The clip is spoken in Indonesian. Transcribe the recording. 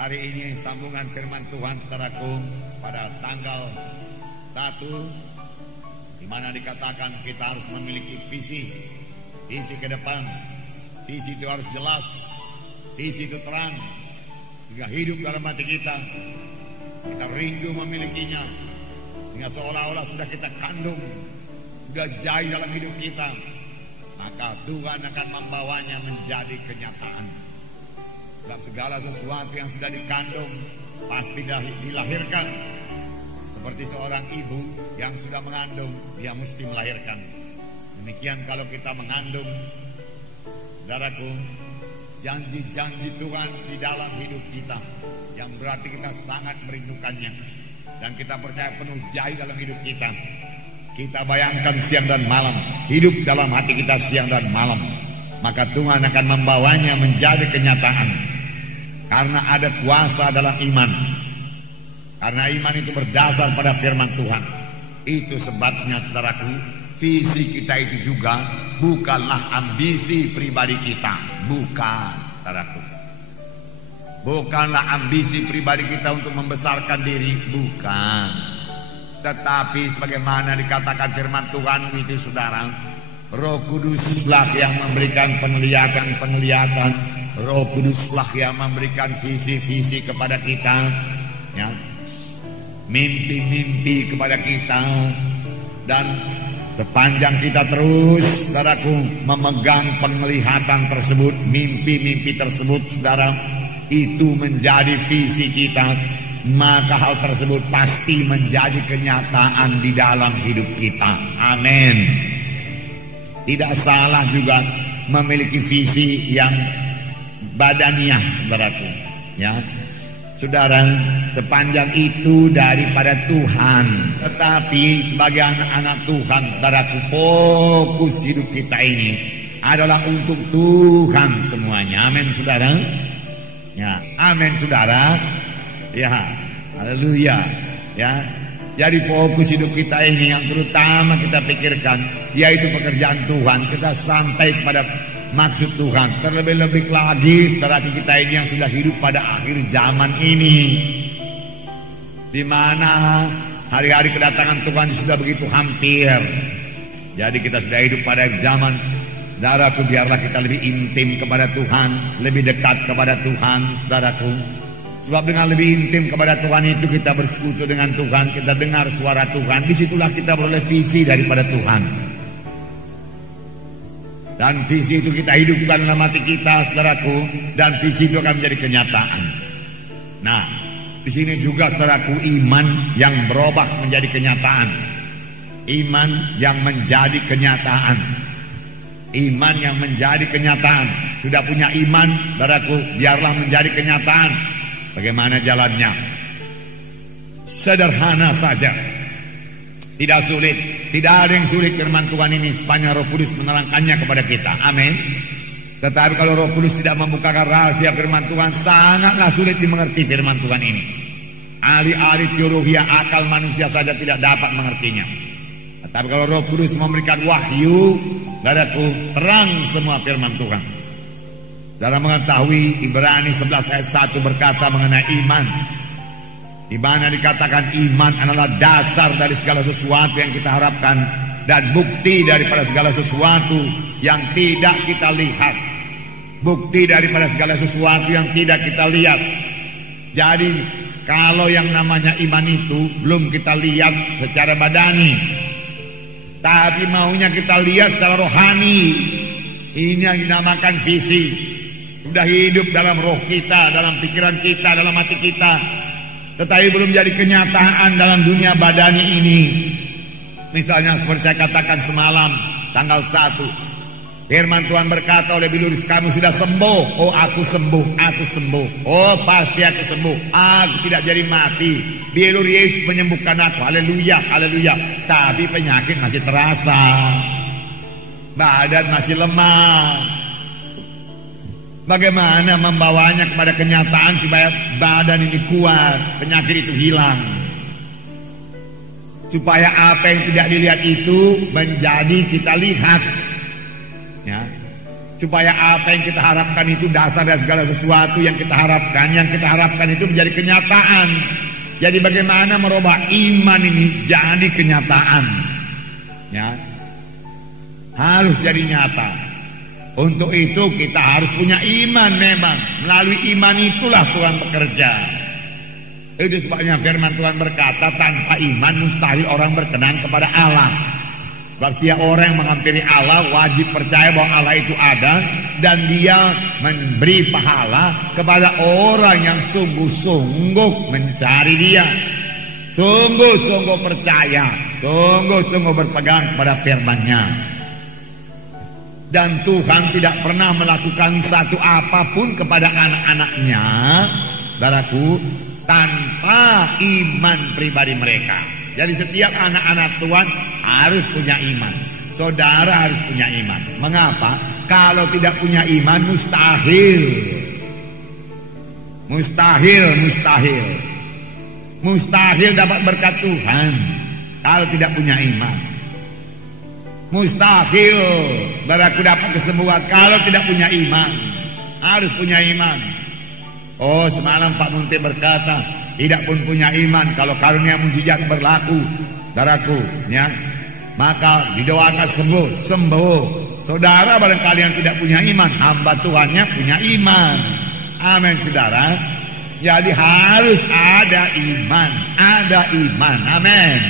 Hari ini sambungan firman Tuhan saudaraku pada tanggal 1, di mana dikatakan kita harus memiliki visi ke depan. Visi itu harus jelas, visi itu terang, sehingga hidup dalam hati kita rindu memilikinya, sehingga seolah-olah sudah kita kandung, sudah jaya dalam hidup kita, maka Tuhan akan membawanya menjadi kenyataan. Sebab segala sesuatu yang sudah dikandung pasti dilahirkan. Seperti seorang ibu yang sudah mengandung, dia mesti melahirkan. Demikian kalau kita mengandung, saudaraku, janji-janji Tuhan di dalam hidup kita, yang berarti kita sangat merindukannya, dan kita percaya penuh jaya dalam hidup kita. Kita bayangkan siang dan malam, hidup dalam hati kita siang dan malam, maka Tuhan akan membawanya menjadi kenyataan. Karena ada kuasa dalam iman. Karena iman itu berdasar pada firman Tuhan. Itu sebabnya saudaraku, visi kita itu juga bukanlah ambisi pribadi kita. Bukan, saudaraku. Bukanlah ambisi pribadi kita untuk membesarkan diri. Bukan. Tetapi sebagaimana dikatakan firman Tuhan itu, saudara, Roh Kuduslah yang memberikan penglihatan. Roh Kuduslah yang memberikan visi-visi kepada kita, ya, mimpi-mimpi kepada kita. Dan sepanjang kita terus, saudaraku, memegang penglihatan tersebut, mimpi-mimpi tersebut, saudara, itu menjadi visi kita, maka hal tersebut pasti menjadi kenyataan di dalam hidup kita. Amin. Tidak salah juga memiliki visi yang badaniah, saudaraku, ya. Saudara, sepanjang itu daripada Tuhan. Tetapi sebagai anak-anak Tuhan, saudaraku, fokus hidup kita ini adalah untuk Tuhan semuanya. Amin, saudara. Ya, amin, saudara. Ya, haleluya. Ya, jadi fokus hidup kita ini yang terutama kita pikirkan, yaitu pekerjaan Tuhan. Kita sampai kepada maksud Tuhan. Terlebih-lebih lagi saudara kita ini yang sudah hidup pada akhir zaman ini, di mana hari-hari kedatangan Tuhan sudah begitu hampir. Jadi kita sudah hidup pada zaman, saudaraku, biarlah kita lebih intim kepada Tuhan, lebih dekat kepada Tuhan, saudaraku. Sebab dengan lebih intim kepada Tuhan itu kita bersekutu dengan Tuhan, kita dengar suara Tuhan, disitulah kita beroleh visi daripada Tuhan. Dan visi itu kita hidupkan dalam hati kita, saudaraku, dan visi itu akan menjadi kenyataan. Nah, di sini juga, saudaraku, iman yang berubah menjadi kenyataan. Iman yang menjadi kenyataan. Iman yang menjadi kenyataan. Sudah punya iman, saudaraku, biarlah menjadi kenyataan. Bagaimana jalannya? Sederhana saja. Tidak sulit. Tidak ada yang sulit firman Tuhan ini sepanjang Roh Kudus menerangkannya kepada kita. Amin. Tetapi kalau Roh Kudus tidak membukakan rahasia firman Tuhan, sangatlah sulit dimengerti firman Tuhan ini. Ahli-ahli teologi akal manusia saja tidak dapat mengertinya. Tetapi kalau Roh Kudus memberikan wahyu, saudaraku, terang semua firman Tuhan. Saudara mengetahui Ibrani 11 ayat 1 berkata mengenai iman, di mana dikatakan iman adalah dasar dari segala sesuatu yang kita harapkan dan bukti daripada segala sesuatu yang tidak kita lihat. Bukti daripada segala sesuatu yang tidak kita lihat. Jadi kalau yang namanya iman itu belum kita lihat secara badani, tapi maunya kita lihat secara rohani. Ini yang dinamakan visi. Sudah hidup dalam roh kita, dalam pikiran kita, dalam hati kita, tetapi belum jadi kenyataan dalam dunia badani ini. Misalnya seperti saya katakan semalam, tanggal 1, firman Tuhan berkata oleh Biluris, kamu sudah sembuh. Oh, aku sembuh, aku sembuh. Oh, pasti aku sembuh. Aku tidak jadi mati. Bilur Yesus menyembuhkan aku. Haleluya, haleluya. Tapi penyakit masih terasa, badan masih lemah. Bagaimana membawanya kepada kenyataan supaya badan ini kuat, penyakit itu hilang, supaya apa yang tidak dilihat itu menjadi kita lihat, ya. Supaya apa yang kita harapkan itu dasar dari segala sesuatu yang kita harapkan. Yang kita harapkan itu menjadi kenyataan. Jadi bagaimana merubah iman ini jadi kenyataan? Ya, harus jadi nyata. Untuk itu kita harus punya iman memang. Melalui iman itulah Tuhan bekerja. Itu sebabnya firman Tuhan berkata, tanpa iman mustahil orang berkenan kepada Allah. Berarti orang yang menghampiri Allah wajib percaya bahwa Allah itu ada, dan dia memberi pahala kepada orang yang sungguh-sungguh mencari dia, sungguh-sungguh percaya, sungguh-sungguh berpegang kepada firman-Nya. Dan Tuhan tidak pernah melakukan satu apapun kepada anak-anaknya, saudaraku, tanpa iman pribadi mereka. Jadi setiap anak-anak Tuhan harus punya iman. Saudara harus punya iman. Mengapa? Kalau tidak punya iman mustahil. Mustahil dapat berkat Tuhan kalau tidak punya iman. Mustahil saudaraku dapat kesembuhan kalau tidak punya iman. Harus punya iman. Oh, semalam Pak Munti berkata, tidak pun punya iman kalau karunia mujizat berlaku, saudaraku, ya, maka didoakan sembuh. Saudara barangkali yang tidak punya iman, hamba Tuhannya punya iman. Amin, saudara. Jadi harus ada iman, amin.